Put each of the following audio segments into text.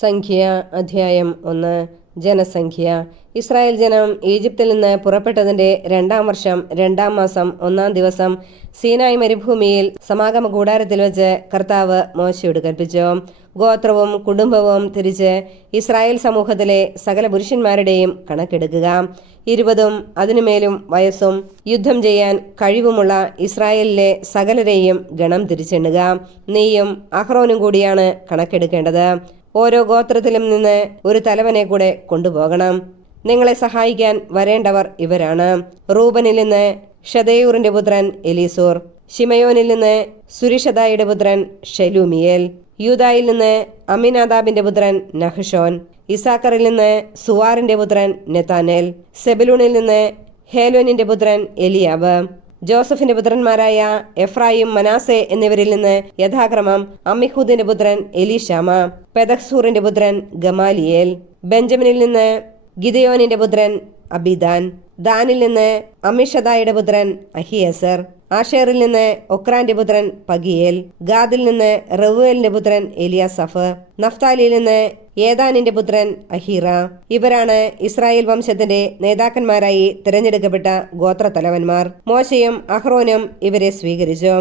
സംഖ്യ അധ്യായം 1. ജനസംഖ്യ. ഇസ്രായേൽ ജനം ഈജിപ്തിൽ നിന്ന് പുറപ്പെട്ടതിന്റെ 2-ാം വർഷം 2-ാം മാസം 1-ാം ദിവസം സീനായി മരുഭൂമിയിൽ സമാഗമ കൂടാരത്തിൽ വെച്ച് കർത്താവ് മോശയോട് കൽപ്പിച്ചു. ഗോത്രവും കുടുംബവും തിരിച്ച് ഇസ്രായേൽ സമൂഹത്തിലെ സകല പുരുഷന്മാരുടെയും കണക്കെടുക്കുക. 20-ഉം അതിനുമേലും വയസ്സും യുദ്ധം ചെയ്യാൻ കഴിവുമുള്ള ഇസ്രായേലിലെ സകലരെയും ഗണം തിരിച്ചെണ്ണുക. നീയും അഹ്റോനും കൂടിയാണ് കണക്കെടുക്കേണ്ടത്. ഓരോ ഗോത്രത്തിലും നിന്ന് ഒരു തലവനെ കൂടെ കൊണ്ടുപോകണം. നിങ്ങളെ സഹായിക്കാൻ വരേണ്ടവർ ഇവരാണ്: റൂബനിൽ നിന്ന് ഷെദയൂറിന്റെ പുത്രൻ എലീസൂർ, ശിമയോനിൽ നിന്ന് സുരിഷദായുടെ പുത്രൻ ഷെലൂമിയേൽ, യൂദായിൽ നിന്ന് അമിനാദാബിന്റെ പുത്രൻ നഹ്ഷോൻ, ഇസാക്കറിൽ നിന്ന് സുവാറിന്റെ പുത്രൻ നെതാനേൽ, സെബലൂണിൽ നിന്ന് ഹേലോനിന്റെ പുത്രൻ എലിയാബ്, ജോസഫിന്റെ പുത്രന്മാരായ എഫ്രായിം, മനാസെ എന്നിവരിൽ നിന്ന് യഥാക്രമം അമ്മിഹൂദിന്റെ പുത്രൻ എലീഷാമ, പെദഹ്സൂറിന്റെ പുത്രൻ ഗമാലിയേൽ, ബെഞ്ചമിനിൽ നിന്ന് ഗിദയോനിന്റെ പുത്രൻ അബിദാൻ, ദാനിൽ നിന്ന് അമിഷദായുടെ പുത്രൻ അഹിയസർ, ആഷേറിൽ നിന്ന് ഒക്രാന്റെ പുത്രൻ പഗിയേൽ, ഗാദിൽ നിന്ന് റവൂവേലിന്റെ പുത്രൻ എലിയാസഫ്, നഫ്താലിയിൽ നിന്ന് ഏദാനിന്റെ പുത്രൻ അഹീറ. ഇവരാണ് ഇസ്രായേൽ വംശത്തിന്റെ നേതാക്കന്മാരായി തിരഞ്ഞെടുക്കപ്പെട്ട ഗോത്രത്തലവന്മാർ. മോശയും അഹ്റോനും ഇവരെ സ്വീകരിച്ചു.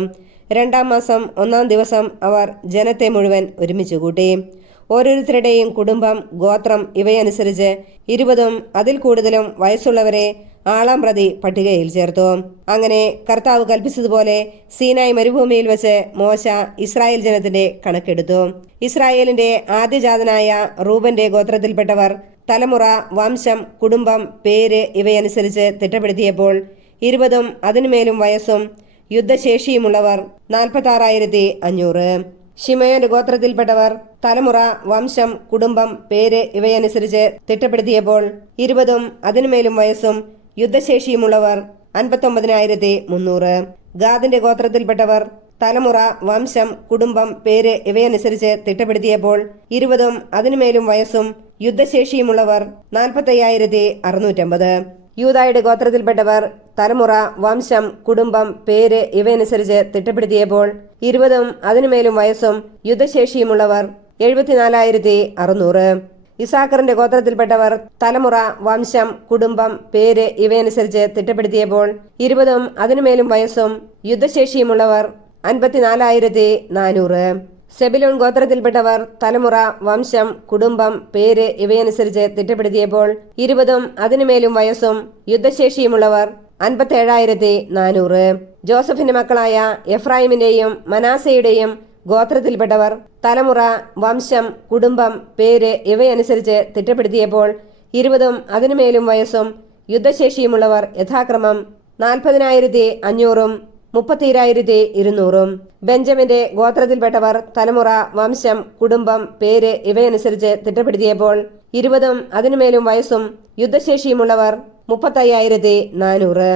2-ാം മാസം 1-ാം ദിവസം അവർ ജനത്തെ മുഴുവൻ ഒരുമിച്ച് കൂട്ടി. ഓരോരുത്തരുടെയും കുടുംബം, ഗോത്രം ഇവയനുസരിച്ച് 20-ഉം അതിൽ കൂടുതലും വയസ്സുള്ളവരെ ആളാം പ്രതി പട്ടികയിൽ ചേർത്തു. അങ്ങനെ കർത്താവ് കൽപ്പിച്ചതുപോലെ സീനായി മരുഭൂമിയിൽ വെച്ച് മോശ ഇസ്രായേൽ ജനത്തിന്റെ കണക്കെടുത്തു. ഇസ്രായേലിന്റെ ആദ്യജാതനായ റൂബന്റെ ഗോത്രത്തിൽപ്പെട്ടവർ തലമുറ, വംശം, കുടുംബം, പേര് ഇവയനുസരിച്ച് തിട്ടപ്പെടുത്തിയപ്പോൾ 20-ഉം അതിനുമേലും വയസ്സും യുദ്ധശേഷിയുമുള്ളവർ 46,500. ശിമയോന്റെ ഗോത്രത്തിൽപ്പെട്ടവർ തലമുറ, വംശം, കുടുംബം, പേര് ഇവയനുസരിച്ച് തിട്ടപ്പെടുത്തിയപ്പോൾ 20-ഉം അതിനുമേലും വയസ്സും യുദ്ധശേഷിയുമുള്ളവർ 59,300. ഗാദിന്റെ ഗോത്രത്തിൽപ്പെട്ടവർ തലമുറ, വംശം, കുടുംബം, പേര് ഇവയനുസരിച്ച് തിട്ടപ്പെടുത്തിയപ്പോൾ 20-ഉം അതിനുമേലും വയസ്സും യുദ്ധശേഷിയുമുള്ളവർ 45,650. യൂദായുടെ ഗോത്രത്തിൽപ്പെട്ടവർ തലമുറ, വംശം, കുടുംബം, പേര് ഇവയനുസരിച്ച് തിട്ടപ്പെടുത്തിയപ്പോൾ 20-ഉം അതിനുമേലും വയസ്സും യുദ്ധശേഷിയുമുള്ളവർ 74,600. ഇസാക്കറിന്റെ ഗോത്രത്തിൽപ്പെട്ടവർ തലമുറ, വംശം, കുടുംബം, പേര് ഇവയനുസരിച്ച് തിട്ടപ്പെടുത്തിയപ്പോൾ 20-ഉം അതിനുമേലും വയസ്സും യുദ്ധശേഷിയുമുള്ളവർ 54,400. സെബിലോൺ ഗോത്രത്തിൽപ്പെട്ടവർ തലമുറ, വംശം, കുടുംബം, പേര് ഇവയനുസരിച്ച് തിട്ടപ്പെടുത്തിയപ്പോൾ 20-ഉം അതിനുമേലും വയസ്സും യുദ്ധശേഷിയുമുള്ളവർ 57,400. ജോസഫിന്റെ മക്കളായ എഫ്രായിമിന്റെയും മനാസയുടെയും ഗോത്രത്തിൽപ്പെട്ടവർ തലമുറ, വംശം, കുടുംബം, പേര് ഇവയനുസരിച്ച് തിട്ടപ്പെടുത്തിയപ്പോൾ 20-ഉം അതിനുമേലും വയസ്സും യുദ്ധശേഷിയുമുള്ളവർ യഥാക്രമം 40,500-ഉം 32,200. ബെഞ്ചമിന്റെ ഗോത്രത്തിൽപ്പെട്ടവർ തലമുറ, വംശം, കുടുംബം, പേര് ഇവയനുസരിച്ച് തിട്ടപ്പെടുത്തിയപ്പോൾ 20-ഉം അതിനുമേലും വയസ്സും യുദ്ധശേഷിയുമുള്ളവർ 35,400.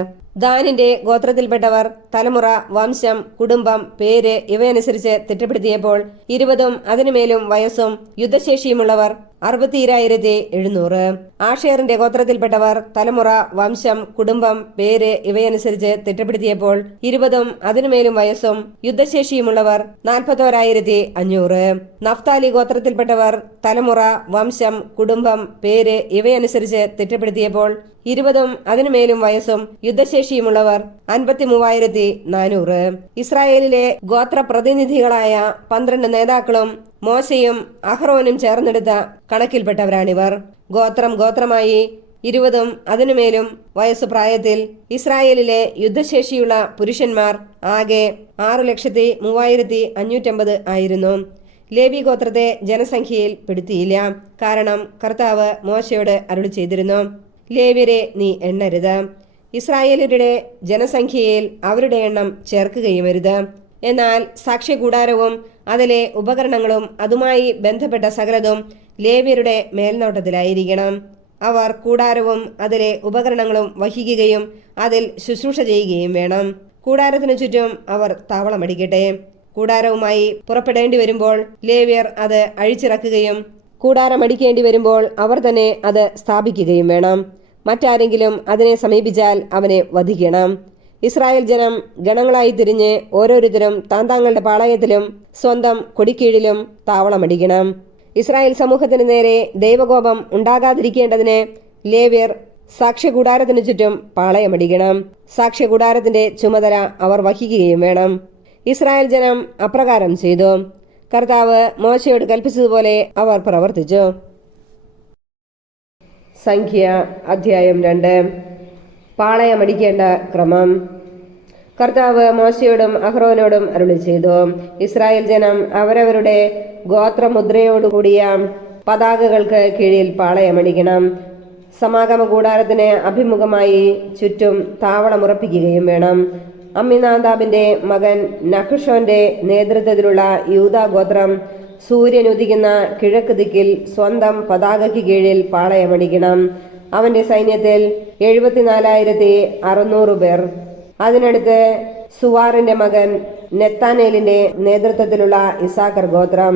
ദാനിന്റെ ഗോത്രത്തിൽപ്പെട്ടവർ തലമുറ, വംശം, കുടുംബം, പേര് ഇവയനുസരിച്ച് തിട്ടപ്പെടുത്തിയപ്പോൾ 20-ഉം അതിനുമേലും വയസ്സും യുദ്ധശേഷിയുമുള്ളവർ 62,700. ആഷേറിന്റെ ഗോത്രത്തിൽപ്പെട്ടവർ തലമുറ, വംശം, കുടുംബം, പേര് ഇവയനുസരിച്ച് തിട്ടപ്പെടുത്തിയപ്പോൾ 20-ഉം അതിനുമേലും വയസ്സും യുദ്ധശേഷിയുമുള്ളവർ 41,500. നഫ്താലി ഗോത്രത്തിൽപ്പെട്ടവർ തലമുറ, വംശം, കുടുംബം, പേര് ഇവയനുസരിച്ച് തിട്ടപ്പെടുത്തിയപ്പോൾ 20-ഉം അതിനുമേലും വയസ്സും യുദ്ധശേഷിയുമുള്ളവർ 53,400. ഇസ്രായേലിലെ ഗോത്ര പ്രതിനിധികളായ 12 നേതാക്കളും മോശയും അഹ്റോനും ചേർന്നെടുത്ത കണക്കിൽപ്പെട്ടവരാണിവർ. ഗോത്രം ഗോത്രമായി 20-ഉം അതിനുമേലും വയസ്സു പ്രായത്തിൽ ഇസ്രായേലിലെ യുദ്ധശേഷിയുള്ള പുരുഷന്മാർ ആകെ 6,03,550 ആയിരുന്നു. ലേവി ഗോത്രത്തെ ജനസംഖ്യയിൽ പെടുത്തിയില്ല. കാരണം കർത്താവ് മോശയോട് അരുളി ചെയ്തിരുന്നു: ലേവ്യരെ നീ എണ്ണരുത്, ഇസ്രായേലരുടെ ജനസംഖ്യയിൽ അവരുടെ എണ്ണം ചേർക്കുകയുമരുത്. എന്നാൽ സാക്ഷ്യകൂടാരവും അതിലെ ഉപകരണങ്ങളും അതുമായി ബന്ധപ്പെട്ട സകലതും ലേവ്യരുടെ മേൽനോട്ടത്തിലായിരിക്കണം. അവർ കൂടാരവും അതിലെ ഉപകരണങ്ങളും വഹിക്കുകയും അതിൽ ശുശ്രൂഷ ചെയ്യുകയും വേണം. കൂടാരത്തിനു ചുറ്റും അവർ താവളമടിക്കട്ടെ. കൂടാരവുമായി പുറപ്പെടേണ്ടി വരുമ്പോൾ ലേവ്യർ അത് അഴിച്ചിറക്കുകയും കൂടാരമടിക്കേണ്ടി വരുമ്പോൾ അവർ തന്നെ അത് സ്ഥാപിക്കുകയും വേണം. മറ്റാരെങ്കിലും അതിനെ സമീപിച്ചാൽ അവനെ വധിക്കണം. ഇസ്രായേൽ ജനം ഗണങ്ങളായി തിരിഞ്ഞ് ഓരോരുത്തരും താന്താങ്ങളുടെ പാളയത്തിലും സ്വന്തം കൊടിക്കീഴിലും താവളമടിക്കണം. ഇസ്രായേൽ സമൂഹത്തിന് നേരെ ദൈവകോപം ഉണ്ടാകാതിരിക്കേണ്ടതിന് ലേവ്യർ സാക്ഷ്യകൂടാരത്തിനു ചുറ്റും പാളയമടിക്കണം. സാക്ഷ്യകൂടാരത്തിന്റെ ചുമതല അവർ വഹിക്കുകയും വേണം. ഇസ്രായേൽ ജനം അപ്രകാരം ചെയ്തു. കർത്താവ് മോശയോട് കൽപ്പിച്ചതുപോലെ അവർ പ്രവർത്തിച്ചു. സംഖ്യ അധ്യായം 2. പാളയമടിക്കേണ്ട ക്രമം. കർത്താവ് മോശയോടും അഹ്റോനോടും അരുളി ചെയ്തു, ഇസ്രായേൽ ജനം അവരവരുടെ ഗോത്രമുദ്രയോടുകൂടിയ പതാകകൾക്ക് കീഴിൽ പാളയമടിക്കണം. സമാഗമ കൂടാരത്തിന് അഭിമുഖമായി ചുറ്റും താവളമുറപ്പിക്കുകയും വേണം. അമ്മിനാദാബിന്റെ മകൻ നഹ്ഷോന്റെ നേതൃത്വത്തിലുള്ള യൂദാ ഗോത്രം സൂര്യനുദിക്കുന്ന കിഴക്ക് ദിക്കിൽ സ്വന്തം പതാകയ്ക്ക് കീഴിൽ പാളയമടിക്കണം. അവന്റെ സൈന്യത്തിൽ 74,600 പേർ. അതിനടുത്ത് സുവാറിന്റെ മകൻ നെത്താനേലിന്റെ നേതൃത്വത്തിലുള്ള ഇസാക്കർ ഗോത്രം.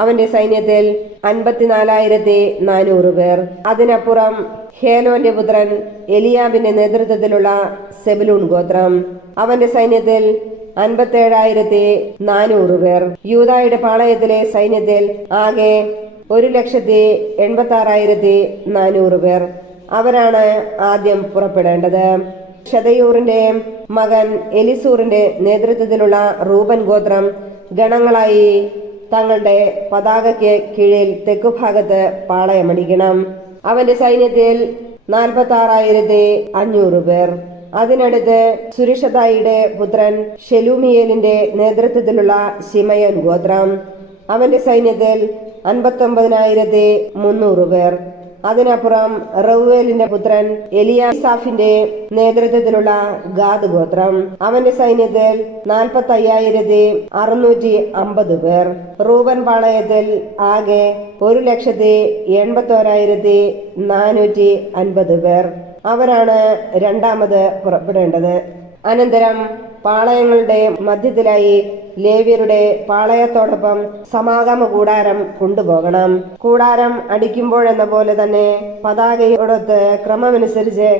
അവന്റെ സൈന്യത്തിൽ 54,400 പേർ. അതിനപ്പുറം ഹേലോന്റെ പുത്രൻ എലിയാബിന്റെ നേതൃത്വത്തിലുള്ള സെബുലൂൺ ഗോത്രം. അവന്റെ സൈന്യത്തിൽ 57,400 പേർ. യൂദായുടെ പാളയത്തിലെ സൈന്യത്തിൽ ആകെ 1,86,400 പേർ. അവരാണ് ആദ്യം പുറപ്പെടേണ്ടത്. ഷദയൂറിന്റെ മകൻ എലിസൂറിന്റെ നേതൃത്വത്തിലുള്ള റൂബൻ ഗോത്രം ഗണങ്ങളായി തങ്ങളുടെ പതാകയ്ക്ക് കീഴിൽ തെക്കുഭാഗത്ത് പാളയമടിക്കണം. അവന്റെ സൈന്യത്തിൽ 46,500 പേർ. അതിനടുത്ത് സുരിഷതായിയുടെ പുത്രൻ ഷെലൂമിയേലിന്റെ നേതൃത്വത്തിലുള്ള ശിമയോൻ ഗോത്രം. അവന്റെ സൈന്യത്തിൽ 59,300 പേർ. അതിനപ്പുറം റൗവേലിന്റെ പുത്രൻ എലിയാസാഫിന്റെ നേതൃത്വത്തിലുള്ള ഗാദ് ഗോത്രം. അവന്റെ സൈന്യത്തിൽ 45,650 പേർ. റൂബൻ പാളയത്തിൽ ആകെ 1,81,450 പേർ. അവരാണ് രണ്ടാമത് പുറപ്പെടേണ്ടത്. അനന്തരം പാളയങ്ങളുടെ മധ്യത്തിലായി ലേവ്യരുടെ പാളയത്തോടൊപ്പം സമാഗമ കൂടാരം കൊണ്ടുപോകണം. കൂടാരം അടിക്കുമ്പോഴെന്ന പോലെ തന്നെ പതാകയോടൊത്ത് ക്രമമനുസരിച്ച്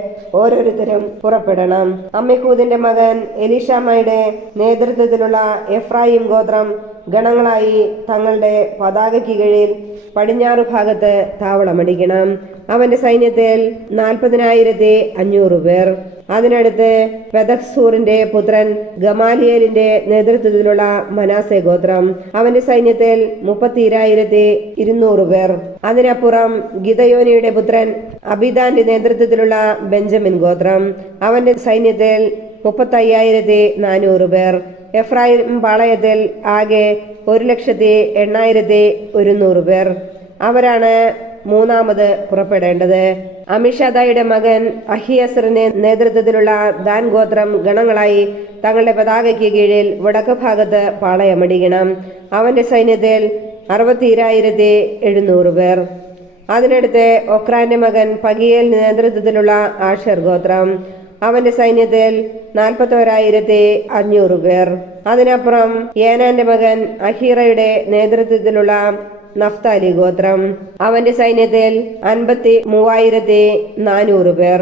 ഓരോരുത്തരും പുറപ്പെടണം. അമ്മിഹൂദിന്റെ മകൻ എലീഷാമയുടെ നേതൃത്വത്തിലുള്ള എഫ്രായിം ഗോത്രം ഗണങ്ങളായി തങ്ങളുടെ പതാകയ്ക്ക് കീഴിൽ പടിഞ്ഞാറു ഭാഗത്ത് താവളമടിക്കണം. അവന്റെ സൈന്യത്തിൽ 40,500 പേർ. അതിനടുത്ത് പെദഹ്സൂറിന്റെ പുത്രൻ ഗമാലിയേലിന്റെ നേതൃത്വത്തിലുള്ള മനാസെ ഗോത്രം. അവന്റെ സൈന്യത്തിൽ 32,200 പേർ. അതിനപ്പുറം ഗിദയോനിയുടെ പുത്രൻ അബിദാന്റെ നേതൃത്വത്തിലുള്ള ബെഞ്ചമിൻ ഗോത്രം. അവന്റെ സൈന്യത്തിൽ 35,400 പേർ. എഫ്രായിം പാളയത്തിൽ ആകെ 1,08,100 പേർ. അവരാണ് മൂന്നാമത് പുറപ്പെടേണ്ടത്. അമിഷാദായുടെ മകൻ അഹിയസറിന്റെ നേതൃത്വത്തിലുള്ള ദാൻ ഗോത്രം ഗണങ്ങളായി തങ്ങളുടെ പതാകയ്ക്ക് കീഴിൽ വടക്ക് ഭാഗത്ത് പാളയമടിക്കണം. അവന്റെ സൈന്യത്തിൽ 62,700 പേർ. അതിനടുത്ത് ഒക്രാന്റെ മകൻ പഗിയേൽ നേതൃത്വത്തിലുള്ള ആഷർ ഗോത്രം. അവന്റെ സൈന്യത്തിൽ 41,500 പേർ. അതിനപ്പുറം ഏനാന്റെ മകൻ അഹീറയുടെ നേതൃത്വത്തിലുള്ള നഫ്താലി ഗോത്രം. അവന്റെ സൈന്യത്തിൽ 53,400 പേർ.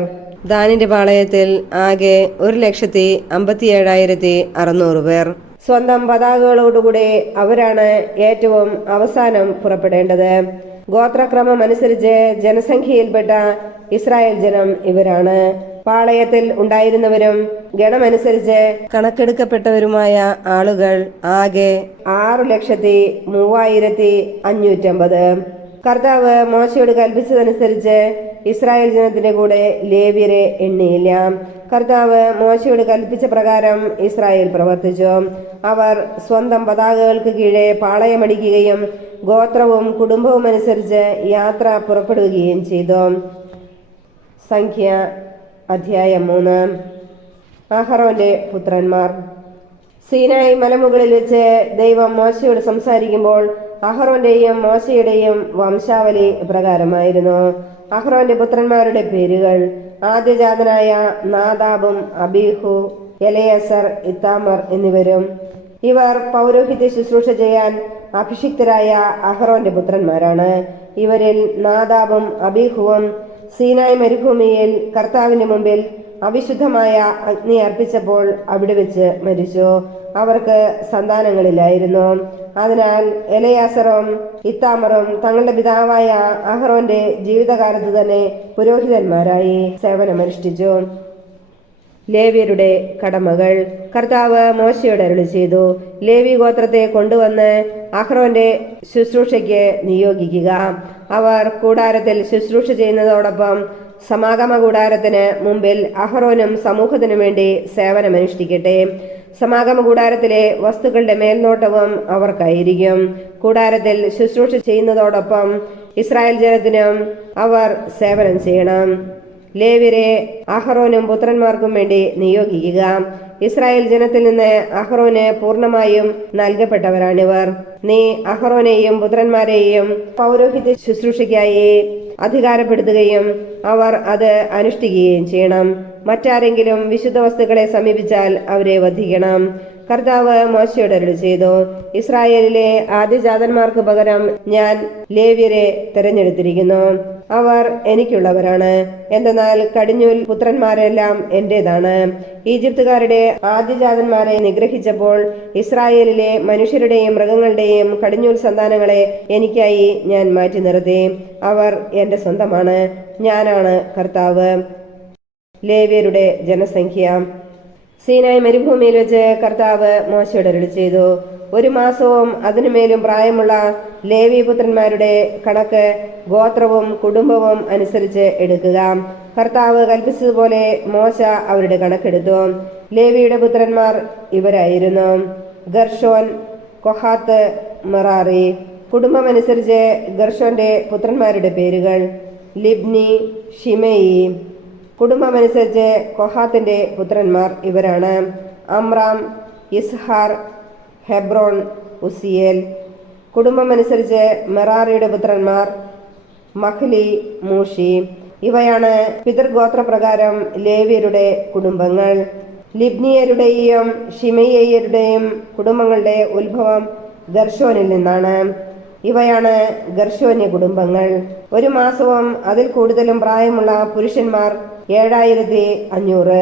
ദാനിന്റെ പാളയത്തിൽ ആകെ 1,57,600 പേർ. സ്വന്തം പതാകകളോടുകൂടി അവരാണ് ഏറ്റവും അവസാനം പുറപ്പെടേണ്ടത്. ഗോത്രക്രമം അനുസരിച്ച് ജനസംഖ്യയിൽപ്പെട്ട ഇസ്രായേൽ ജനം ഇവരാണ്. പാളയത്തിൽ ഉണ്ടായിരുന്നവരും ഗണമനുസരിച്ച് കണക്കെടുക്കപ്പെട്ടവരുമായ ആളുകൾ ആകെ 6,03,550. കർത്താവ് മോശയോട് കൽപ്പിച്ചതനുസരിച്ച് ഇസ്രായേൽ ജനത്തിന്റെ കൂടെ ലേവ്യരെ എണ്ണിയില്ല. കർത്താവ് മോശയോട് കൽപ്പിച്ച പ്രകാരം ഇസ്രായേൽ പ്രവർത്തിച്ചു. അവർ സ്വന്തം പതാകകൾക്ക് കീഴെ പാളയമടിക്കുകയും ഗോത്രവും കുടുംബവും അനുസരിച്ച് യാത്ര പുറപ്പെടുകയും ചെയ്തു. സംഖ്യ അധ്യായം 3. അഹറോന്റെ പുത്രന്മാർ. സീനായി മലമുകളിൽ വെച്ച് ദൈവം മോശയോട് സംസാരിക്കുമ്പോൾ അഹറോന്റെയും മോശയുടെയും വംശാവലി പ്രകാരമായിരുന്നു. അഹ്റോന്റെ പുത്രന്മാരുടെ പേരുകൾ: ആദ്യജാതനായ നാദാബും അബീഹു, എലയസർ, ഇത്താമർ എന്നിവരും. ഇവർ പൗരോഹിത്യ ശുശ്രൂഷ ചെയ്യാൻ അഭിഷിക്തരായ അഹ്റോന്റെ പുത്രന്മാരാണ്. ഇവരിൽ നാദാബും അബീഹുവും സീനായ് മരുഭൂമിയിൽ കർത്താവിന് മുമ്പിൽ അവിശുദ്ധമായ അഗ്നി അർപ്പിച്ചപ്പോൾ അവിടെ വെച്ച് മരിച്ചു. അവർക്ക് സന്താനങ്ങളില്ലായിരുന്നു. അതിനാൽ എലയാസറും ഇത്താമറും തങ്ങളുടെ പിതാവായ അഹ്റോന്റെ ജീവിതകാലത്ത് തന്നെ പുരോഹിതന്മാരായി സേവനമനുഷ്ഠിച്ചു. ലേവ്യരുടെ കടമകൾ. കർത്താവ് മോശയോട് അരുളി ചെയ്തു, ലേവി ഗോത്രത്തെ കൊണ്ടുവന്ന് അഹ്റോന്റെ ശുശ്രൂഷയ്ക്ക് നിയോഗിക്കുക. അവർ കൂടാരത്തിൽ ശുശ്രൂഷ ചെയ്യുന്നതോടൊപ്പം സമാഗമ കൂടാരത്തിന് മുമ്പിൽ അഹ്റോനും സമൂഹത്തിനും വേണ്ടി സേവനമനുഷ്ഠിക്കട്ടെ. സമാഗമ കൂടാരത്തിലെ വസ്തുക്കളുടെ മേൽനോട്ടവും അവർക്കായിരിക്കും. കൂടാരത്തിൽ ശുശ്രൂഷ ചെയ്യുന്നതോടൊപ്പം ഇസ്രായേൽ ജനത്തിനും അവർ സേവനം ചെയ്യണം. ലേവ്യരെ അഹ്റോനും പുത്രന്മാർക്കും വേണ്ടി നിയോഗിക്കുക. ഇസ്രായേൽ ജനത്തിൽ നിന്ന് അഹ്റോന് പൂർണ്ണമായും നൽകപ്പെട്ടവരാണിവർ. നീ അഹ്റോനെയും പുത്രന്മാരെയും പൗരോഹിത്യ ശുശ്രൂഷയ്ക്കായി അധികാരപ്പെടുത്തുകയും അവർ അത് അനുഷ്ഠിക്കുകയും ചെയ്യണം. മറ്റാരെങ്കിലും വിശുദ്ധ വസ്തുക്കളെ സമീപിച്ചാൽ അവരെ വധിക്കണം. കർത്താവ് മോശയോട് അരുളി ചെയ്തു, ഇസ്രായേലിലെ ആദ്യജാതന്മാർക്ക് പകരം ഞാൻ ലേവ്യരെ തെരഞ്ഞെടുത്തിരിക്കുന്നു. അവർ എനിക്കുള്ളവരാണ്. എന്തെന്നാൽ കടിഞ്ഞൂൽ പുത്രന്മാരെല്ലാം എന്റേതാണ്. ഈജിപ്തുകാരുടെ ആദ്യജാതന്മാരെ നിഗ്രഹിച്ചപ്പോൾ ഇസ്രായേലിലെ മനുഷ്യരുടെയും മൃഗങ്ങളുടെയും കടിഞ്ഞൂൽ സന്താനങ്ങളെ എനിക്കായി ഞാൻ മാറ്റി നിർത്തി. അവർ എന്റെ സ്വന്തമാണ്. ഞാനാണ് കർത്താവ്. ലേവ്യരുടെ ജനസംഖ്യ. സീനായ് മരുഭൂമിയിൽ വെച്ച് കർത്താവ് മോശയോട് അരുളി ചെയ്തു, 1 മാസവും അതിനുമേലും പ്രായമുള്ള ലേവി പുത്രന്മാരുടെ കണക്ക് ഗോത്രവും കുടുംബവും അനുസരിച്ച് എടുക്കുക. കർത്താവ് കൽപ്പിച്ചതുപോലെ മോശ അവരുടെ കണക്കെടുത്തു. ലേവിയുടെ പുത്രന്മാർ ഇവരായിരുന്നു: ഗർഷോൻ, കൊഹാത്ത്, മെറാറി. കുടുംബമനുസരിച്ച് ഗർഷോന്റെ പുത്രന്മാരുടെ പേരുകൾ: ലിബ്നി, ഷിമെയി. കുടുംബമനുസരിച്ച് കൊഹാത്തിന്റെ പുത്രന്മാർ ഇവരാണ്: അമ്രാം, ഇസ്ഹാർ, ഹെബ്രോൺ, ഉസിയേൽ. കുടുംബമനുസരിച്ച് മെറാറിയുടെ പുത്രന്മാർ മഹ്ലി, മൂഷി. ഇവയാണ് പിതൃഗോത്രപ്രകാരം ലേവ്യരുടെ കുടുംബങ്ങൾ. ലിബ്നിയരുടെയും ഷിമെയരുടെയും കുടുംബങ്ങളുടെ ഉത്ഭവം ഗർഷോനിൽ നിന്നാണ്. ഇവയാണ് ഗർഷോന്യ കുടുംബങ്ങൾ. 1 മാസവും അതിൽ കൂടുതലും പ്രായമുള്ള പുരുഷന്മാർ 7500.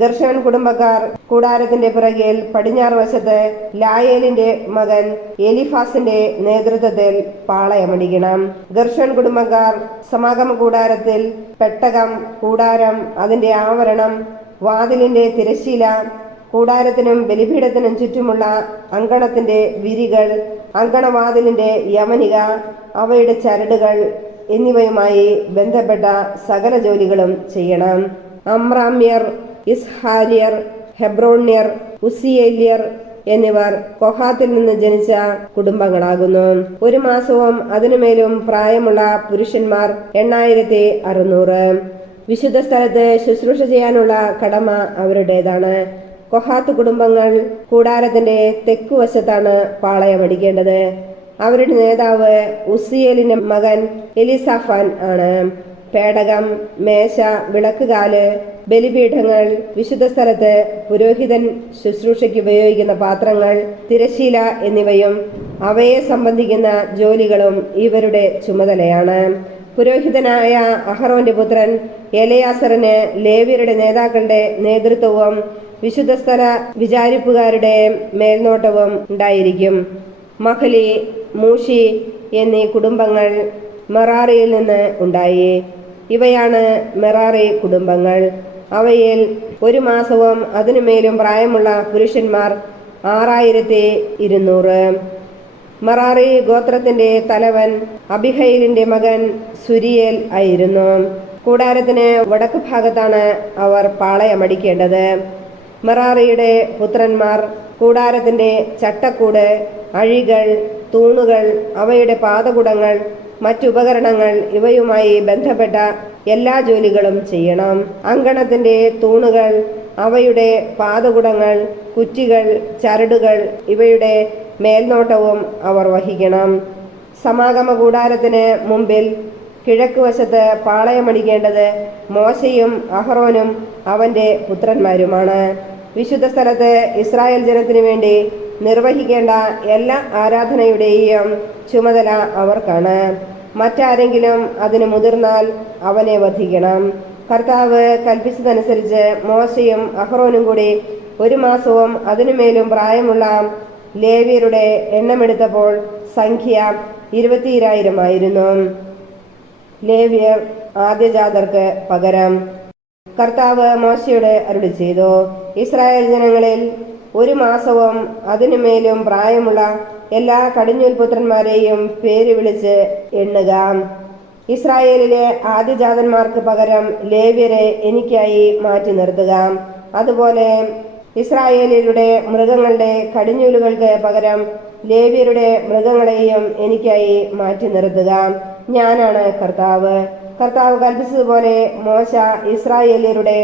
ഗർഷോൻ കുടുംബക്കാർ കൂടാരത്തിന്റെ പിറകിൽ പടിഞ്ഞാറ് വശത്ത് ലായേലിന്റെ മകൻ എലിഫാസിന്റെ നേതൃത്വത്തിൽ പാളയമടിക്കണം. ഗർഷോൻ കുടുംബക്കാർ സമാഗമ കൂടാരത്തിൽ പെട്ടകം, കൂടാരം, അതിന്റെ ആവരണം, വാതിലിന്റെ തിരശ്ശീല, കൂടാരത്തിനും ബലിപീഠത്തിനും ചുറ്റുമുള്ള അങ്കണത്തിന്റെ വിരികൾ, അങ്കണവാതിലിന്റെ യമനിക, അവയുടെ ചരടുകൾ എന്നിവയുമായി ബന്ധപ്പെട്ട സകല ജോലികളും ചെയ്യണം. അമ്രാമ്യർ, ഇസ്ഹാര്യർ, ഹെബ്രോണ്യർ, ഉസിയേല്യർ എന്നിവർ കൊഹാത്തിൽ നിന്ന് ജനിച്ച കുടുംബങ്ങളാകുന്നു. 1 മാസവും അതിനുമേലും പ്രായമുള്ള പുരുഷന്മാർ 8600. വിശുദ്ധ സ്ഥലത്ത് ശുശ്രൂഷ ചെയ്യാനുള്ള കടമ അവരുടേതാണ്. കൊഹാത്ത് കുടുംബങ്ങൾ കൂടാരത്തിന്റെ തെക്കുവശത്താണ് പാളയമടിക്കേണ്ടത്. അവരുടെ നേതാവ് ഉസിയേലിന്റെ മകൻ എലിസാഫാൻ ആണ്. പേടകം, മേശ, വിളക്കുകാല്, ബലിപീഠങ്ങൾ, വിശുദ്ധ സ്ഥലത്ത് പുരോഹിതൻ ശുശ്രൂഷയ്ക്ക് ഉപയോഗിക്കുന്ന പാത്രങ്ങൾ, തിരശ്ശീല എന്നിവയും അവയെ സംബന്ധിക്കുന്ന ജോലികളും ഇവരുടെ ചുമതലയാണ്. പുരോഹിതനായ അഹ്റോന്റെ പുത്രൻ എലയാസറിന് ലേവ്യരുടെ നേതാക്കളുടെ നേതൃത്വവും വിശുദ്ധ സ്ഥല വിചാരിപ്പുകാരുടെ മേൽനോട്ടവും ഉണ്ടായിരിക്കും. മഹ്ലി, മൂഷി എന്നീ കുടുംബങ്ങൾ മെറാറിയിൽ നിന്ന് ഉണ്ടായി. ഇവയാണ് മെറാറി കുടുംബങ്ങൾ. അവയിൽ 1 മാസവും അതിനുമേലും പ്രായമുള്ള പുരുഷന്മാർ 6200. മെറാറി ഗോത്രത്തിന്റെ തലവൻ അബിഹൈലിന്റെ മകൻ സുരിയേൽ ആയിരുന്നു. കൂടാരത്തിന് വടക്ക് ഭാഗത്താണ് അവർ പാളയമടിക്കേണ്ടത്. മെറാറിയുടെ പുത്രന്മാർ കൂടാരത്തിന്റെ ചട്ടക്കൂട്, അഴികൾ, തൂണുകൾ, അവയുടെ പാദകുടങ്ങൾ, മറ്റുപകരണങ്ങൾ ഇവയുമായി ബന്ധപ്പെട്ട എല്ലാ ജോലികളും ചെയ്യണം. അങ്കണത്തിന്റെ തൂണുകൾ, അവയുടെ പാദകുടങ്ങൾ, കുറ്റികൾ, ചരടുകൾ ഇവയുടെ മേൽനോട്ടവും അവർ വഹിക്കണം. സമാഗമ കൂടാരത്തിന് മുമ്പിൽ കിഴക്ക് വശത്ത് പാളയമടിക്കേണ്ടത് മോശയും അഹ്റോനും അവന്റെ പുത്രന്മാരുമാണ്. വിശുദ്ധ സ്ഥലത്ത് ഇസ്രായേൽ ജനത്തിനു വേണ്ടി നിർവഹിക്കേണ്ട എല്ലാ ആരാധനയുടെയും ചുമതല അവർക്കാണ്. മറ്റാരെങ്കിലും അതിന് മുതിർന്നാൽ അവനെ വധിക്കണം. കർത്താവ് കൽപ്പിച്ചതനുസരിച്ച് മോശയും അഹ്റോനും കൂടി 1 മാസവും അതിനുമേലും പ്രായമുള്ള ലേവ്യരുടെ എണ്ണമെടുത്തപ്പോൾ സംഖ്യ 22,000 ലേവ്യർ ആദ്യജാതർക്ക് പകരം. കർത്താവ് മോശയോട് അരുളി ചെയ്തു, ഇസ്രായേൽ ജനങ്ങളിൽ 1 മാസവും അതിനുമേലും പ്രായമുള്ള എല്ലാ കടിഞ്ഞൂൽപുത്രന്മാരെയും പേര് വിളിച്ച് എണ്ണുക. ഇസ്രായേലിലെ ആദ്യജാതന്മാർക്ക് പകരം ലേവ്യരെ എനിക്കായി മാറ്റി നിർത്തുക. അതുപോലെ ഇസ്രായേലിയുടെ മൃഗങ്ങളുടെ കടിഞ്ഞൂലുകൾക്ക് പകരം ലേവ്യരുടെ മൃഗങ്ങളെയും എനിക്കായി മാറ്റി നിർത്തുക. ഞാനാണ് കർത്താവ്. കർത്താവ് കൽപ്പിച്ചതുപോലെ മോശ ഇസ്രായേലിയരുടെ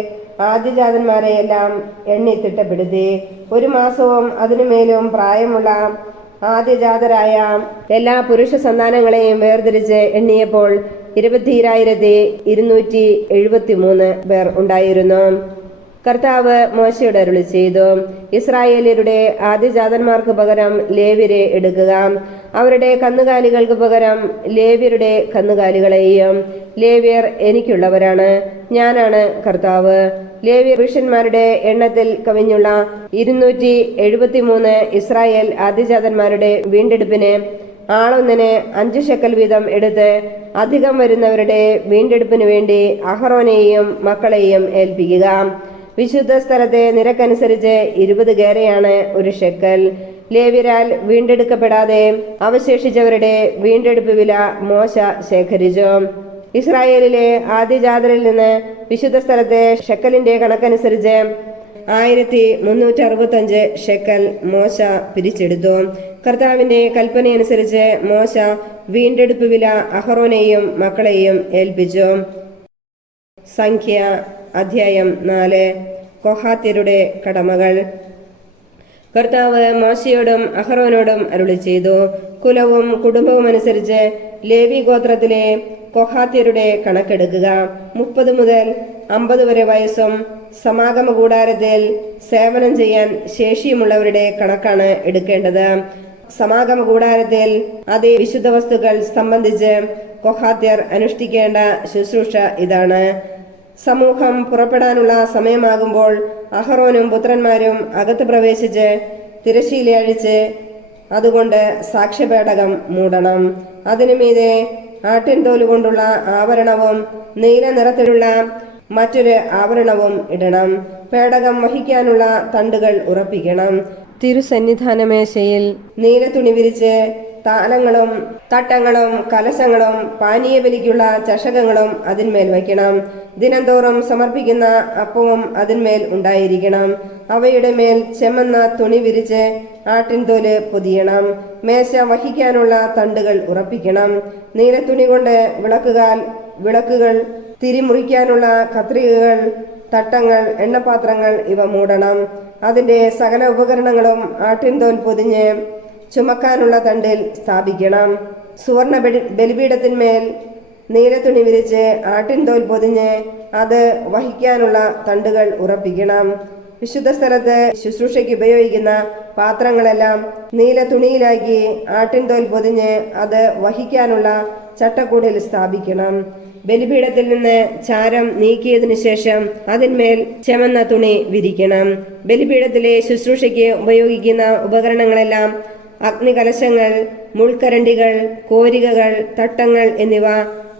ആദ്യജാതന്മാരെയെല്ലാം എണ്ണി തിട്ടപ്പെടുത്തി. 1 മാസവും അതിനുമേലും പ്രായമുള്ള ആദ്യജാതരായ എല്ലാ പുരുഷ സന്താനങ്ങളെയും വേർതിരിച്ച് എണ്ണിയപ്പോൾ 22,273 പേർ ഉണ്ടായിരുന്നു. കർത്താവ് മോശയോട് അരുളി ചെയ്തു, ഇസ്രായേലിയരുടെ ആദ്യജാതന്മാർക്ക് പകരം ലേവ്യരെ എടുക്കുക. അവരുടെ കന്നുകാലികൾക്ക് പകരം ലേവ്യരുടെ കന്നുകാലികളെയും. ലേവ്യർ എനിക്കുള്ളവരാണ്. ഞാനാണ് കർത്താവ്. ലേവ്യ പുരുഷന്മാരുടെ എണ്ണത്തിൽ കവിഞ്ഞുള്ള 273 ഇസ്രായേൽ ആദ്യജാതന്മാരുടെ വീണ്ടെടുപ്പിന് ആളൊന്നിന് 5 ശെക്കൽ വീതം എടുത്ത് അധികം വരുന്നവരുടെ വീണ്ടെടുപ്പിന് വേണ്ടി അഹറോനെയും മക്കളെയും ഏൽപ്പിക്കുക. വിശുദ്ധ സ്ഥലത്തെ നിരക്കനുസരിച്ച് 20 ഗേരയാണ് 1 ശെക്കൽ. ലേവ്യരാൽ വീണ്ടെടുക്കപ്പെടാതെ അവശേഷിച്ചവരുടെ വീണ്ടെടുപ്പ് വില മോശ ശേഖരിച്ചു. ഇസ്രായേലിലെ ആദ്യജാതരിൽ നിന്ന് വിശുദ്ധ സ്ഥലത്തെ ഷെക്കലിന്റെ കണക്കനുസരിച്ച് 1365 ഷെക്കൽ മോശ പിരിച്ചെടുത്തു. കർത്താവിന്റെ കൽപ്പനയനുസരിച്ച് മോശ വീണ്ടെടുപ്പ് വില അഹറോനെയും മക്കളെയും ഏൽപ്പിച്ചു. സംഖ്യ അധ്യായം 4. കൊഹാത്യരുടെ കടമകൾ. കർത്താവ് മോശയോടും അഹറോനോടും അരുളി ചെയ്തു, കുലവും കുടുംബവും അനുസരിച്ച് ലേവി ഗോത്രത്തിലെ കൊഹാത്യരുടെ കണക്കെടുക്കുക. 30 മുതൽ 50 വരെ വയസ്സും സമാഗമ കൂടാരത്തിൽ സേവനം ചെയ്യാൻ ശേഷിയുമുള്ളവരുടെ കണക്കാണ് എടുക്കേണ്ടത്. സമാഗമ കൂടാരത്തിൽ അതേ വിശുദ്ധ വസ്തുക്കൾ സംബന്ധിച്ച് കൊഹാത്യർ അനുഷ്ഠിക്കേണ്ട ശുശ്രൂഷ ഇതാണ്. സമൂഹം പുറപ്പെടാനുള്ള സമയമാകുമ്പോൾ അഹറോനും പുത്രന്മാരും അകത്ത് പ്രവേശിച്ച് തിരശ്ശീല അഴിച്ച് അതുകൊണ്ട് സാക്ഷ്യപേടകം മൂടണം. അതിനുമീതെ ആട്ടിൻതോല് കൊണ്ടുള്ള ആവരണവും നീല നിറത്തിലുള്ള മറ്റൊരു ആവരണവും ഇടണം. പേടകം വഹിക്കാനുള്ള തണ്ടുകൾ ഉറപ്പിക്കണം. തിരുസന്നിധാനമേശയിൽ നീല തുണി വിരിച്ച് താലങ്ങളും തട്ടങ്ങളും കലശങ്ങളും പാനീയബലിക്കുള്ള ചഷകങ്ങളും അതിന്മേൽ വയ്ക്കണം. ദിനംതോറും സമർപ്പിക്കുന്ന അപ്പവും അതിന്മേൽ ഉണ്ടായിരിക്കണം. അവയുടെ മേൽ ചെമ്മന്ന തുണി വിരിച്ച് ആട്ടിൻതോല് പൊതിയണം. മേശ വഹിക്കാനുള്ള തണ്ടുകൾ ഉറപ്പിക്കണം. നീലത്തുണി കൊണ്ട് വിളക്കുകൾ, തിരിമുറിക്കാനുള്ള കത്രികകൾ, തട്ടങ്ങൾ, എണ്ണപാത്രങ്ങൾ ഇവ മൂടണം. അതിന്റെ സകല ഉപകരണങ്ങളും ആട്ടിൻതോൽ പൊതിഞ്ഞ് ചുമക്കാനുള്ള തണ്ടിൽ സ്ഥാപിക്കണം. സുവർണ ബലിപീഠത്തിന്മേൽ നീലത്തുണി വിരിച്ച് ആട്ടിൻതോൽ പൊതിഞ്ഞ് അത് വഹിക്കാനുള്ള തണ്ടുകൾ ഉറപ്പിക്കണം. വിശുദ്ധ സ്ഥലത്ത് ശുശ്രൂഷയ്ക്ക് ഉപയോഗിക്കുന്ന പാത്രങ്ങളെല്ലാം നീല തുണിയിലാക്കി ആട്ടിൻതോൽ പൊതിഞ്ഞ് അത് വഹിക്കാനുള്ള ചട്ടക്കൂടിൽ സ്ഥാപിക്കണം. ബലിപീഠത്തിൽ നിന്ന് ചാരം നീക്കിയതിനു ശേഷം അതിന്മേൽ ചെമന്ന തുണി വിരിക്കണം. ബലിപീഠത്തിലെ ശുശ്രൂഷയ്ക്ക് ഉപയോഗിക്കുന്ന ഉപകരണങ്ങളെല്ലാം അഗ്നികലശങ്ങൾ, മുൾക്കരണ്ടികൾ, കോരികകൾ, തട്ടങ്ങൾ എന്നിവ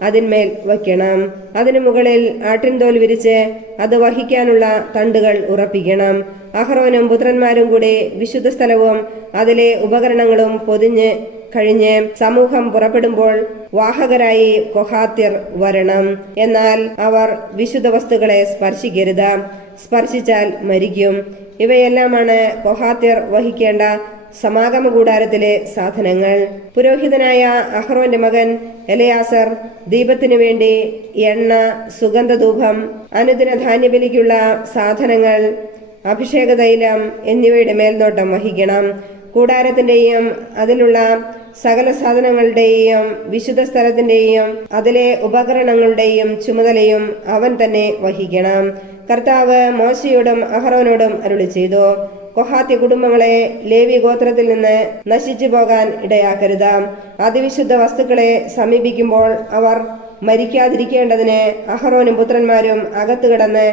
അതിന്മേൽ വയ്ക്കണം. അതിനു മുകളിൽ ആട്ടിൻതോൽ വിരിച്ച് അത് വഹിക്കാനുള്ള തണ്ടുകൾ ഉറപ്പിക്കണം. അഹറോനും പുത്രന്മാരും കൂടി വിശുദ്ധ സ്ഥലവും അതിലെ ഉപകരണങ്ങളും പൊതിഞ്ഞ് കഴിഞ്ഞ് സമൂഹം പുറപ്പെടുമ്പോൾ വാഹകരായി കൊഹാത്യർ വരണം. എന്നാൽ അവർ വിശുദ്ധ വസ്തുക്കളെ സ്പർശിക്കരുത്. സ്പർശിച്ചാൽ മരിക്കും. ഇവയെല്ലാമാണ് കൊഹാത്യർ വഹിക്കേണ്ട സമാഗമ കൂടാരത്തിലെ സാധനങ്ങൾ. പുരോഹിതനായ അഹറോന്റെ മകൻ എലയാസർ ദീപത്തിനു വേണ്ടി എണ്ണ, സുഗന്ധധൂപം, അനുദിന ധാന്യബലിക്കുള്ള സാധനങ്ങൾ, അഭിഷേക തൈലം എന്നിവയുടെ മേൽനോട്ടം വഹിക്കണം. കൂടാരത്തിന്റെയും അതിലുള്ള സകല സാധനങ്ങളുടെയും വിശുദ്ധ സ്ഥലത്തിന്റെയും അതിലെ ഉപകരണങ്ങളുടെയും ചുമതലയും അവൻ തന്നെ വഹിക്കണം. കർത്താവ് മോശയോടും അഹറോനോടും അരുളി ചെയ്തു, കൊഹാത്യ കുടുംബങ്ങളെ ലേവി ഗോത്രത്തിൽ നിന്ന് നശിച്ചു പോകാൻ ഇടയാക്കരുത്. അതിവിശുദ്ധ വസ്തുക്കളെ സമീപിക്കുമ്പോൾ അവർ മരിക്കാതിരിക്കേണ്ടതിന് അഹറോനും പുത്രന്മാരും അകത്തു കിടന്ന്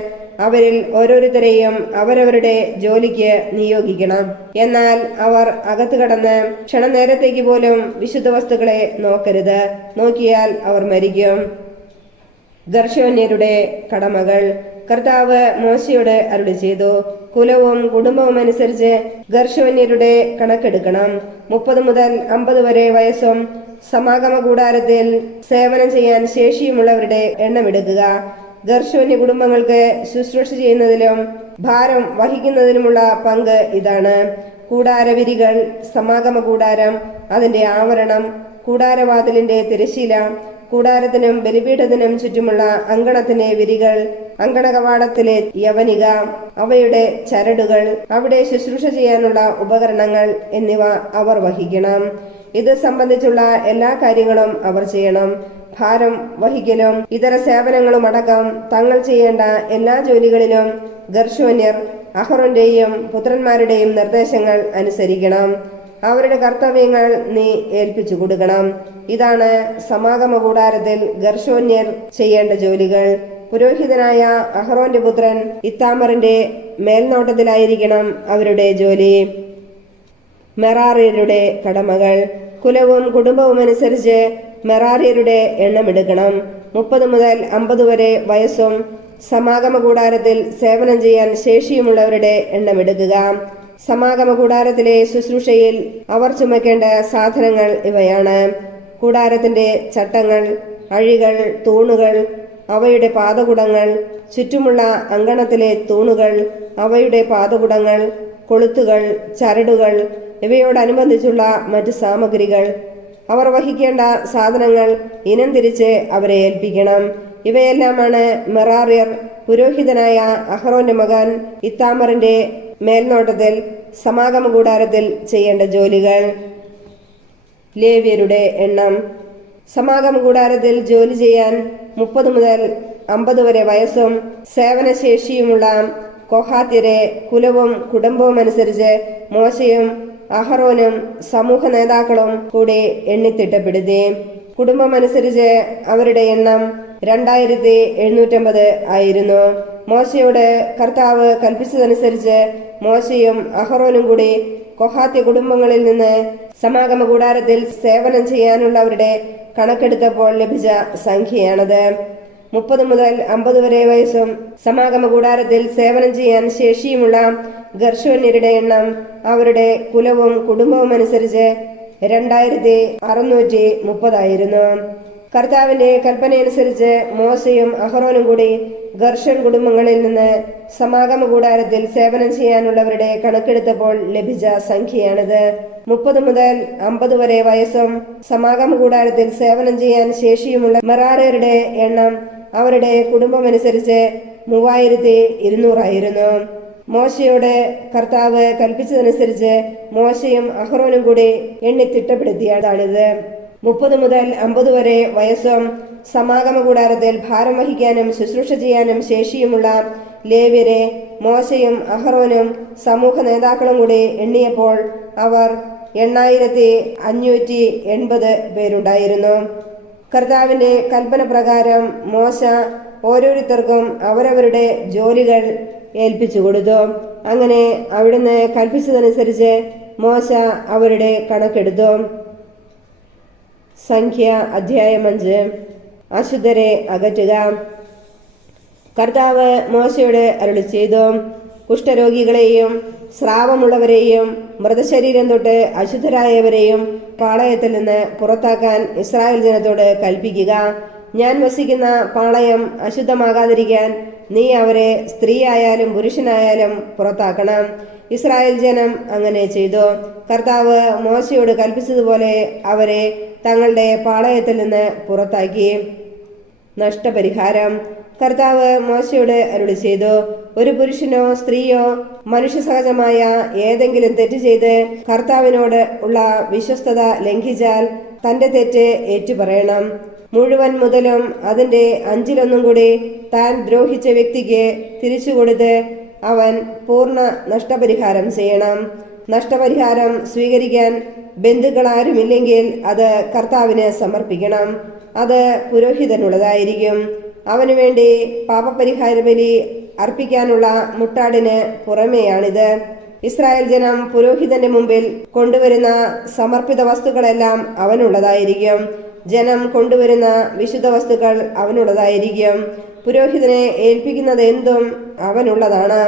അവരിൽ ഓരോരുത്തരെയും അവരവരുടെ ജോലിക്ക് നിയോഗിക്കണം. എന്നാൽ അവർ അകത്ത് കടന്ന് ക്ഷണനേരത്തേക്ക് പോലും വിശുദ്ധ വസ്തുക്കളെ നോക്കരുത്. നോക്കിയാൽ അവർ മരിക്കും. ഗർശോന്യരുടെ കടമകൾ. കർത്താവ് മോശയോട് അരുളി ചെയ്തു, കുലവും കുടുംബവും അനുസരിച്ച് ഗർശോന്യരുടെ കണക്കെടുക്കണം. 30 മുതൽ 50 വരെ വയസ്സും സമാഗമ കൂടാരത്തിൽ സേവനം ചെയ്യാൻ ശേഷിയുമുള്ളവരുടെ എണ്ണമെടുക്കുക. ഗർശോന്യ കുടുംബങ്ങൾക്ക് ശുശ്രൂഷ ചെയ്യുന്നതിലും ഭാരം വഹിക്കുന്നതിനുമുള്ള പങ്ക് ഇതാണ്: കൂടാരവിരികൾ, സമാഗമ കൂടാരം, അതിന്റെ ആവരണം, കൂടാരവാതിലിന്റെ തിരശ്ശീല, കൂടാരത്തിനും ബലിപീഠത്തിനും ചുറ്റുമുള്ള അങ്കണത്തിന്റെ വിരികൾ, അങ്കണ കവാടത്തിലെ യവനിക, അവയുടെ ചരടുകൾ, അവിടെ ശുശ്രൂഷ ചെയ്യാനുള്ള ഉപകരണങ്ങൾ എന്നിവ അവർ വഹിക്കണം. ഇത് സംബന്ധിച്ചുള്ള എല്ലാ കാര്യങ്ങളും അവർ ചെയ്യണം. ഭാരം വഹിക്കലും ഇതര സേവനങ്ങളും അടക്കം തങ്ങൾ ചെയ്യേണ്ട എല്ലാ ജോലികളിലും ഗർശോന്യർ അഹറോന്റെയും പുത്രന്മാരുടെയും നിർദ്ദേശങ്ങൾ അനുസരിക്കണം. അവരുടെ കർത്തവ്യങ്ങൾ നീ ഏൽപ്പിച്ചു കൊടുക്കണം. ഇതാണ് സമാഗമ കൂടാരത്തിൽ ഗർശോന്യർ ചെയ്യേണ്ട ജോലികൾ. പുരോഹിതനായ അഹറോന്റെ പുത്രൻ ഇത്താമറിന്റെ മേൽനോട്ടത്തിലായിരിക്കണം അവരുടെ ജോലി. മെറാറിയരുടെ കടമകൾ. കുലവും കുടുംബവും അനുസരിച്ച് മെറാറിയരുടെ എണ്ണമെടുക്കണം. 30 മുതൽ 50 വരെ വയസ്സും സമാഗമ കൂടാരത്തിൽ സേവനം ചെയ്യാൻ ശേഷിയുമുള്ളവരുടെ എണ്ണമെടുക്കുക. സമാഗമ കൂടാരത്തിലെ ശുശ്രൂഷയിൽ അവർ ചുമക്കേണ്ട സാധനങ്ങൾ ഇവയാണ്: കൂടാരത്തിന്റെ ചട്ടങ്ങൾ, അഴികൾ, തൂണുകൾ, അവയുടെ പാദകുടങ്ങൾ, ചുറ്റുമുള്ള അങ്കണത്തിലെ തൂണുകൾ, അവയുടെ പാദകുടങ്ങൾ, കൊളുത്തുകൾ, ചരടുകൾ, ഇവയോടനുബന്ധിച്ചുള്ള മറ്റ് സാമഗ്രികൾ. അവർ വഹിക്കേണ്ട സാധനങ്ങൾ ഇനം തിരിച്ച് അവരെ ഏൽപ്പിക്കണം. ഇവയെല്ലാമാണ് മെറാറിയർ പുരോഹിതനായ അഹറോന്റെ മകൻ ഇത്താമറിന്റെ മേൽനോട്ടത്തിൽ സമാഗമ കൂടാരത്തിൽ ചെയ്യേണ്ട ജോലികൾ. ലേവ്യരുടെ എണ്ണം. സമാഗമ കൂടാരത്തിൽ ജോലി ചെയ്യാൻ 30 മുതൽ 50 വരെ വയസ്സും സേവനശേഷിയുമുള്ള കൊഹാത്യരെ കുലവും കുടുംബവും അനുസരിച്ച് മോശയും അഹറോനും സമൂഹ നേതാക്കളും കൂടി എണ്ണിത്തിട്ടപ്പെടുത്തി. കുടുംബമനുസരിച്ച് അവരുടെ എണ്ണം 2750 ആയിരുന്നു. മോശയോട് കർത്താവ് കൽപ്പിച്ചതനുസരിച്ച് മോശയും അഹറോനും കൂടി കൊഹാത്യ കുടുംബങ്ങളിൽ നിന്ന് സമാഗമ കൂടാരത്തിൽ സേവനം ചെയ്യാനുള്ളവരുടെ കണക്കെടുത്തപ്പോൾ ലഭിച്ച സംഖ്യയാണത്. 30 മുതൽ 50 വരെ വയസ്സും സമാഗമ കൂടാരത്തിൽ സേവനം ചെയ്യാൻ ശേഷിയുമുള്ള ഗർശോന്യരുടെ എണ്ണം അവരുടെ കുലവും കുടുംബവും അനുസരിച്ച് 2630 ആയിരുന്നു. കർത്താവിന്റെ കൽപ്പനയനുസരിച്ച് മോശയും അഹറോനും കൂടി ഗർശോൻ കുടുംബങ്ങളിൽ നിന്ന് സമാഗമ കൂടാരത്തിൽ സേവനം ചെയ്യാനുള്ളവരുടെ കണക്കെടുത്തപ്പോൾ ലഭിച്ച സംഖ്യയാണിത്. 30 മുതൽ 50 വരെ വയസ്സും സമാഗമ കൂടാരത്തിൽ സേവനം ചെയ്യാൻ ശേഷിയുമുള്ള മെറാറിയരുടെ എണ്ണം അവരുടെ കുടുംബമനുസരിച്ച് 3200 ആയിരുന്നു. മോശയോട് കർത്താവ് കൽപ്പിച്ചതനുസരിച്ച് മോശയും അഹറോനും കൂടി എണ്ണിത്തിട്ടപ്പെടുത്തിയതാണിത്. 30 മുതൽ 50 വരെ വയസ്സും സമാഗമ കൂടാരത്തിൽ ഭാരം വഹിക്കാനും ശുശ്രൂഷ ചെയ്യാനും ശേഷിയുമുള്ള ലേവ്യരെ മോശയും അഹറോനും സമൂഹ നേതാക്കളും കൂടി എണ്ണിയപ്പോൾ അവർ 8580 പേരുണ്ടായിരുന്നു. കർത്താവിന്റെ കൽപ്പന പ്രകാരം മോശ ഓരോരുത്തർക്കും അവരവരുടെ ജോലികൾ ഏൽപ്പിച്ചു കൊടുത്തു. അങ്ങനെ അവിടുന്ന് കൽപ്പിച്ചതനുസരിച്ച് മോശ അവരുടെ കണക്കെടുത്തു. സംഖ്യ അധ്യായം 5. അശുദ്ധരെ അകറ്റുക. കർത്താവ് മോശയോട് അരുളി ചെയ്തു, കുഷ്ഠരോഗികളെയും സ്രാവമുള്ളവരെയും മൃതശരീരം തൊട്ട് അശുദ്ധരായവരെയും പാളയത്തിൽ നിന്ന് പുറത്താക്കാൻ ഇസ്രായേൽ ജനത്തോട് കൽപ്പിക്കുക. ഞാൻ വസിക്കുന്ന പാളയം അശുദ്ധമാകാതിരിക്കാൻ നീ അവരെ സ്ത്രീയായാലും പുരുഷനായാലും പുറത്താക്കണം. ഇസ്രായേൽ ജനം അങ്ങനെ ചെയ്തു. കർത്താവ് മോശയോട് കൽപ്പിച്ചതുപോലെ അവരെ തങ്ങളുടെ പാളയത്തിൽ നിന്ന് പുറത്താക്കി. നഷ്ടപരിഹാരം. കർത്താവ് മോശയോട് അരുളി ചെയ്തു, ഒരു പുരുഷനോ സ്ത്രീയോ മനുഷ്യ സഹജമായ ഏതെങ്കിലും തെറ്റ് ചെയ്ത് കർത്താവിനോട് ഉള്ള വിശ്വസ്തത ലംഘിച്ചാൽ തന്റെ തെറ്റ് ഏറ്റുപറയണം. മുഴുവൻ മുതലും അതിന്റെ 5-1 കൂടി താൻ ദ്രോഹിച്ച വ്യക്തിക്ക് തിരിച്ചു കൊടുത്ത് അവൻ പൂർണ്ണ നഷ്ടപരിഹാരം ചെയ്യണം. നഷ്ടപരിഹാരം സ്വീകരിക്കാൻ ബന്ധുക്കളാരുമില്ലെങ്കിൽ അത് കർത്താവിന് സമർപ്പിക്കണം. അത് പുരോഹിതനുള്ളതായിരിക്കും. അവനു വേണ്ടി പാപപരിഹാര ബലി അർപ്പിക്കാനുള്ള മുട്ടാടിന് പുറമെയാണിത്. ഇസ്രായേൽ ജനം പുരോഹിതന്റെ മുമ്പിൽ കൊണ്ടുവരുന്ന സമർപ്പിത വസ്തുക്കളെല്ലാം അവനുള്ളതായിരിക്കും. ജനം കൊണ്ടുവരുന്ന വിശുദ്ധ വസ്തുക്കൾ അവനുള്ളതായിരിക്കും. പുരോഹിതനെ ഏൽപ്പിക്കുന്നത് എന്തും അവനുള്ളതാണ്.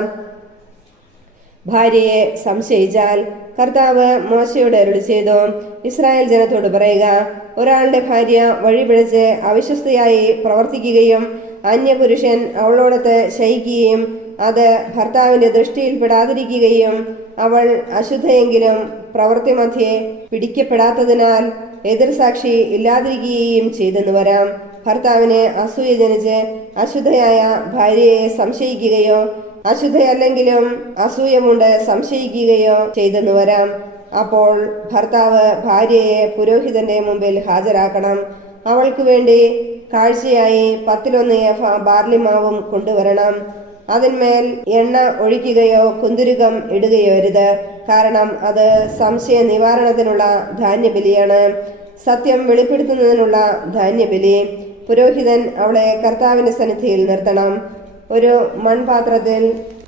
ഭാര്യയെ സംശയിച്ചാൽ കർത്താവ് മോശയോട് അരുളി ചെയ്തു, ഇസ്രായേൽ ജനത്തോട് പറയുക, ഒരാളുടെ ഭാര്യ വഴിപിഴച്ച് അവിശ്വസ്തയായി പ്രവർത്തിക്കുകയും അന്യപുരുഷൻ അവളോടൊത്ത് ശയിക്കുകയും അത് ഭർത്താവിന്റെ ദൃഷ്ടിയിൽപ്പെടാതിരിക്കുകയും അവൾ അശുദ്ധയെങ്കിലും പ്രവൃത്തി മധ്യേ പിടിക്കപ്പെടാത്തതിനാൽ എതിർസാക്ഷി ഇല്ലാതിരിക്കുകയും ചെയ്തെന്ന് വരാം. ഭർത്താവിന് അസൂയ ജനിച്ച് അശുദ്ധയായ ഭാര്യയെ സംശയിക്കുകയോ അശുദ്ധയല്ലെങ്കിലും അസൂയമുണ്ട് സംശയിക്കുകയോ ചെയ്തെന്ന് വരാം. അപ്പോൾ ഭർത്താവ് ഭാര്യയെ പുരോഹിതന്റെ മുമ്പിൽ ഹാജരാക്കണം. അവൾക്ക് വേണ്ടി കാഴ്ചയായി 10 ഏഫ ബാർലിമാവും കൊണ്ടുവരണം. അതിന്മേൽ എണ്ണ ഒഴിക്കുകയോ കുന്തുരുകം ഇടുകയോ അരുത്. കാരണം അത് സംശയ നിവാരണത്തിനുള്ള ധാന്യബലിയാണ്, സത്യം വെളിപ്പെടുത്തുന്നതിനുള്ള ധാന്യബലി. പുരോഹിതൻ അവളെ കർത്താവിന്റെ സന്നിധിയിൽ നിർത്തണം. ഒരു മൺപാത്രത്തിൽ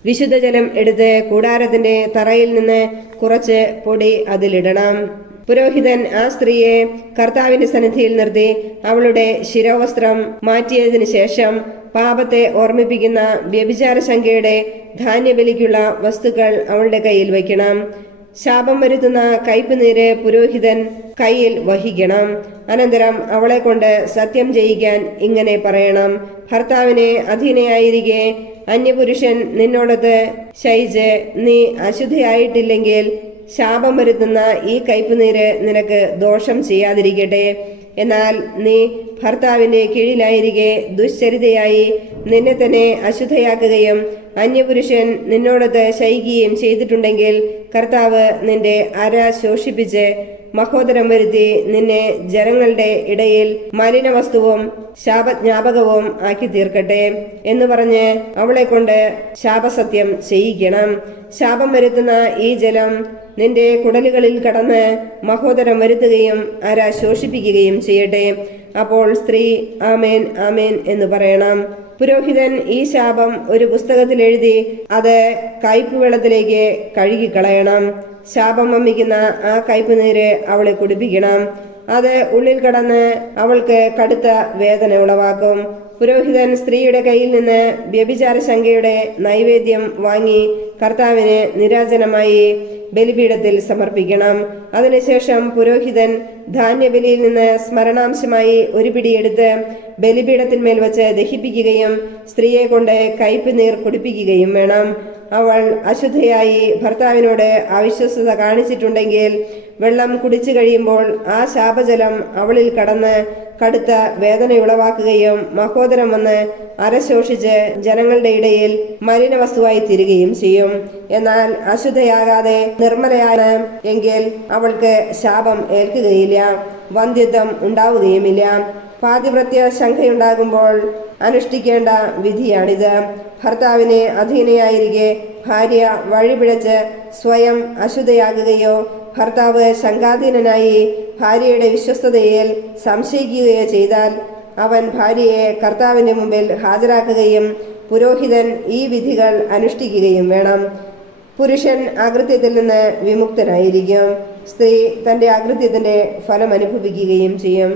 വിശുദ്ധജലം എടുത്ത് കൂടാരത്തിന്റെ തറയിൽ നിന്ന് കുറച്ച് പൊടി അതിലിടണം. പുരോഹിതൻ ആ സ്ത്രീയെ കർത്താവിന്റെ സന്നിധിയിൽ നിർത്തി അവളുടെ ശിരോവസ്ത്രം മാറ്റിയതിനു ശേഷം പാപത്തെ ഓർമ്മിപ്പിക്കുന്ന വ്യഭിചാര ശങ്കയുടെ ധാന്യബലിക്കുള്ള വസ്തുക്കൾ അവളുടെ കയ്യിൽ വയ്ക്കണം. ശാപം വരുത്തുന്ന കയ്പുനീര് പുരോഹിതൻ കയ്യിൽ വഹിക്കണം. അനന്തരം അവളെ കൊണ്ട് സത്യം ചെയ്യിക്കാൻ ഇങ്ങനെ പറയണം, ഭർത്താവിനെ അധീനയായിരിക്കെ അന്യപുരുഷൻ നിന്നോടൊത്ത് ശയിച്ച് നീ അശുദ്ധയായിട്ടില്ലെങ്കിൽ ശാപം വരുത്തുന്ന ഈ കയ്പുനീര് നിനക്ക് ദോഷം ചെയ്യാതിരിക്കട്ടെ. എന്നാൽ നീ ഭർത്താവിന്റെ കീഴിലായിരിക്കെ ദുശ്ചരിതയായി നിന്നെ തന്നെ അശുദ്ധയാക്കുകയും അന്യപുരുഷൻ നിന്നോടൊത്ത് ശയിക്കുകയും ചെയ്തിട്ടുണ്ടെങ്കിൽ കർത്താവ് നിന്റെ അര ശോഷിപ്പിച്ച് മഹോദരം വരുത്തി നിന്നെ ജനങ്ങളുടെ ഇടയിൽ മലിനവസ്തുവും ശാപജ്ഞാപകവും ആക്കി തീർക്കട്ടെ എന്ന് പറഞ്ഞ് അവളെ കൊണ്ട് ശാപസത്യം ചെയ്യിക്കണം. ശാപം വരുത്തുന്ന ഈ ജലം നിന്റെ കുടലുകളിൽ കടന്ന് മഹോദരം വരുത്തുകയും അര ശോഷിപ്പിക്കുകയും ചെയ്യട്ടെ. അപ്പോൾ സ്ത്രീ ആമേൻ ആമേൻ എന്ന് പറയണം. പുരോഹിതൻ ഈ ശാപം ഒരു പുസ്തകത്തിൽ എഴുതി അത് കയ്പുവെള്ളത്തിലേക്ക് കഴുകിക്കളയണം. ശാപം വമിക്കുന്ന ആ കയ്പുനീര് അവളെ കുടിപ്പിക്കണം. അത് ഉള്ളിൽ കടന്ന് അവൾക്ക് കടുത്ത വേദന ഉളവാക്കും. പുരോഹിതൻ സ്ത്രീയുടെ കയ്യിൽ നിന്ന് വ്യഭിചാര ശങ്കയുടെ നൈവേദ്യം വാങ്ങി കർത്താവിന് നിരാജനമായി ബലിപീഠത്തിൽ സമർപ്പിക്കണം. അതിനുശേഷം പുരോഹിതൻ ധാന്യബലിയിൽ നിന്ന് സ്മരണാംശമായി ഒരു പിടിയെടുത്ത് ബലിപീഠത്തിന്മേൽ വച്ച് ദഹിപ്പിക്കുകയും സ്ത്രീയെ കൊണ്ട് കയ്പുനീർ കുടിപ്പിക്കുകയും വേണം. അവൾ അശുദ്ധയായി ഭർത്താവിനോട് അവിശ്വസ്തത കാണിച്ചിട്ടുണ്ടെങ്കിൽ വെള്ളം കുടിച്ചു കഴിയുമ്പോൾ ആ ശാപജലം അവളിൽ കടന്ന് കടുത്ത വേദനയുളവാക്കുകയും മഹോദരം വന്ന് അരശോഷിച്ച് ജനങ്ങളുടെ ഇടയിൽ മലിനവസ്തുവായി തീരുകയും ചെയ്യും. എന്നാൽ അശുദ്ധയാകാതെ നിർമ്മലയാണ് എങ്കിൽ അവൾക്ക് ശാപം ഏൽക്കുകയില്ല, വന്ധ്യത്വം ഉണ്ടാവുകയുമില്ല. പാതിവ്രത്യ ശങ്കയുണ്ടാകുമ്പോൾ അനുഷ്ഠിക്കേണ്ട വിധിയാണിത്. ഭർത്താവിനെ അധീനയായിരിക്കെ ഭാര്യ വഴിപിഴച്ച് സ്വയം അശുദ്ധയാകുകയോ ഭർത്താവ് ശങ്കാധീനനായി ഭാര്യയുടെ വിശ്വസ്തതയിൽ സംശയിക്കുകയോ ചെയ്താൽ അവൻ ഭാര്യയെ കർത്താവിന്റെ മുമ്പിൽ ഹാജരാക്കുകയും പുരോഹിതൻ ഈ വിധികൾ അനുഷ്ഠിക്കുകയും വേണം. പുരുഷൻ അകൃത്യത്തിൽ നിന്ന് വിമുക്തനായിരിക്കും. സ്ത്രീ തന്റെ അകൃത്യത്തിന്റെ ഫലം അനുഭവിക്കുകയും ചെയ്യും.